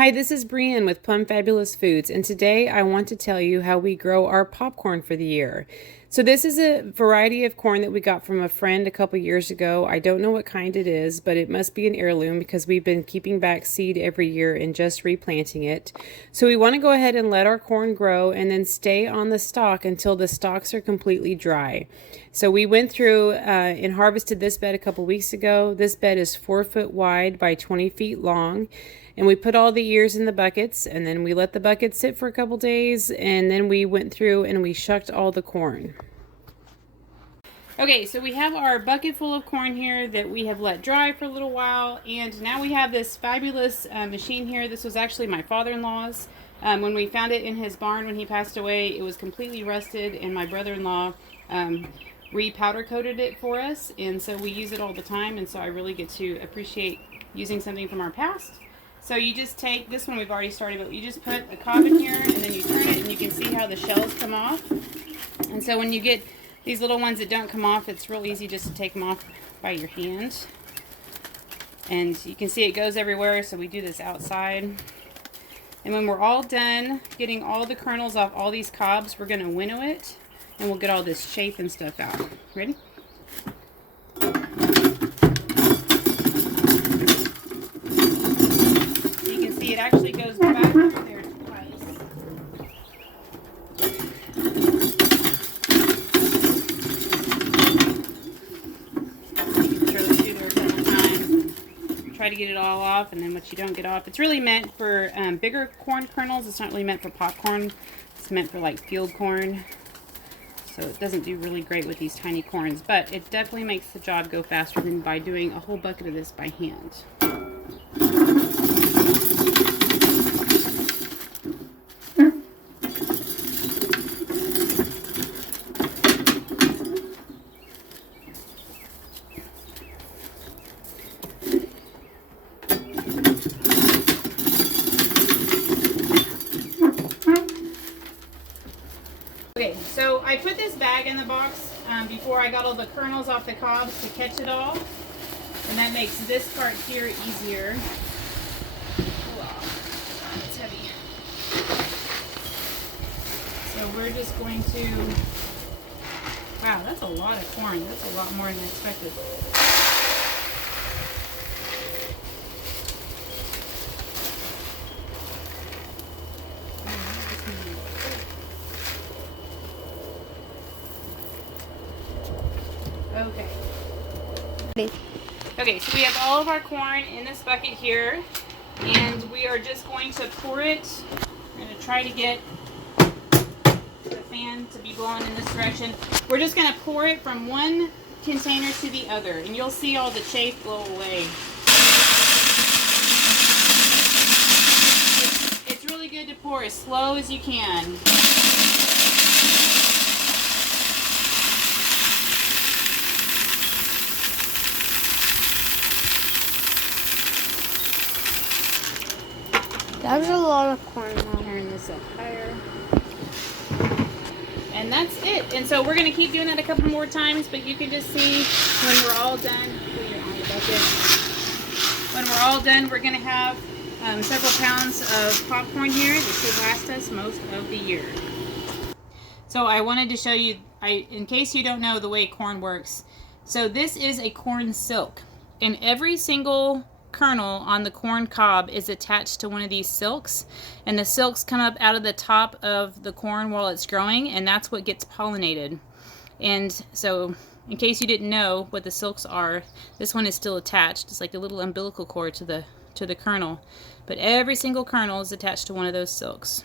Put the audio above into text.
Hi, this is Brienne with Plum Fabulous Foods, and today I want to tell you how we grow our popcorn for the year. So this is a variety of corn that we got from a friend a couple years ago. I don't know what kind it is, but it must be an heirloom because we've been keeping back seed every year and just replanting it. So we want to go ahead and let our corn grow and then stay on the stalk until the stalks are completely dry. So we went through and harvested this bed a couple weeks ago. This bed is 4 foot wide by 20 feet long. And we put all the ears in the buckets, and then we let the buckets sit for a couple days, and then we went through and we shucked all the corn. Okay, so we have our bucket full of corn here that we have let dry for a little while, and now we have this fabulous machine here. This was actually my father-in-law's. When we found it in his barn when he passed away, it was completely rusted, and my brother-in-law re-powder coated it for us, and so we use it all the time, and so I really get to appreciate using something from our past. So you just take, this one we've already started, but you just put a cob in here and then you turn it and you can see how the shells come off. And so when you get these little ones that don't come off, it's real easy just to take them off by your hand. And you can see it goes everywhere, so we do this outside. And when we're all done getting all the kernels off all these cobs, we're going to winnow it and we'll get all this chaff and stuff out. Ready? It actually goes back through there twice. You can throw it through there a couple times and try to get it all off, and then what you don't get off. It's really meant for bigger corn kernels. It's not really meant for popcorn. It's meant for like field corn. So it doesn't do really great with these tiny corns, but it definitely makes the job go faster than by doing a whole bucket of this by hand. Okay, so I put this bag in the box before I got all the kernels off the cobs to catch it all, and that makes this part here easier. Wow, it's heavy. So we're just going to, wow, that's a lot of corn. That's a lot more than I expected. Okay, so we have all of our corn in this bucket here, and we are just going to pour it. We're going to try to get the fan to be blowing in this direction. We're just going to pour it from one container to the other, and you'll see all the chaff blow away. It's really good to pour as slow as you can. That was a lot of corn. I'll turn this up higher. And that's it. And so we're going to keep doing that a couple more times, but you can just see when we're all done. When we're all done, we're going to have several pounds of popcorn here that should last us most of the year. So I wanted to show you, in case you don't know the way corn works. So this is a corn silk, and every single kernel on the corn cob is attached to one of these silks, and the silks come up out of the top of the corn while it's growing, and that's what gets pollinated. And so in case you didn't know what the silks are, this one is still attached. It's like a little umbilical cord to the kernel, but every single kernel is attached to one of those silks.